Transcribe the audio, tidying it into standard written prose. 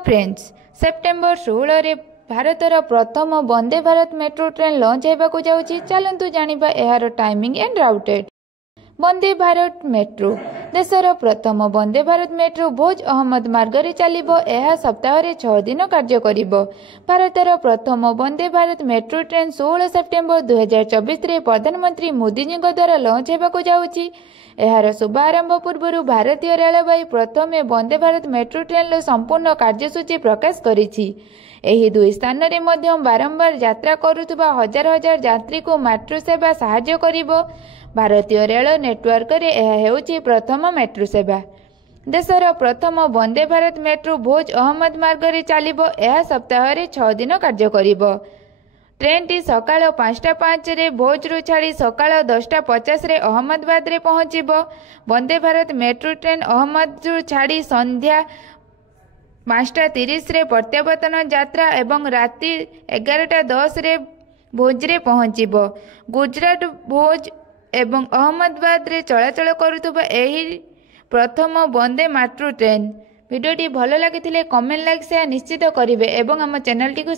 Friends, September 16 रे भारतर प्रथम Vande Bharat metro train launch होगा जाऊँगी। चलतु जानिबा एहार timing and routed. Vande Bharat metro देशर प्रथम वंदे भारत मेट्रो भोज अहमद मार्गरे चलिबो। यह सप्ताह 6 दिन कार्य करिबो। भारतर प्रथम Vande Bharat metro train 16 September 2024 रे प्रधानमंत्री मोदी जी द्वारा लॉन्च होगा जाऊँगी। एहार शुभारंभ पूर्व भारतीय रेलवे प्रथम वंदे भारत मेट्रो ट्रेन संपूर्ण कार्यसूची प्रकाश करिछि। एही दुई स्थान रे मध्य बारंबार यात्रा करुथुबा हजार हजार यात्री को मेट्रो सेवा सहाय्य करिबो। भारतीय रेल नेटवर्क रे यह हेउछि प्रथम मेट्रो सेवा। देशर प्रथम वंदे भारत मेट्रो भोज अहमद मार्गरे चलिबो। यह सप्ताह 6 दिन कार्य करिबो। ट्रेन टी सकाळ 5:05 रे भोज रु छाड़ी सकाळ 10:50 रे अहमदाबाद रे पहुंचिबो। वंदे भारत मेट्रो ट्रेन अहमद रु छाड़ी संध्या 5:30 रे प्रत्यावर्तन यात्रा एवं राति 11:10 रे भोज रे पहुंचिबो। गुजरात भोज एवं अहमदाबाद रे चलाचल करुथुबा एही प्रथम वंदे मेट्रो ट्रेन। वीडियोटी भल लगी कमेंट लाइक शेयर निश्चित करिवे एवं आम चैनल टी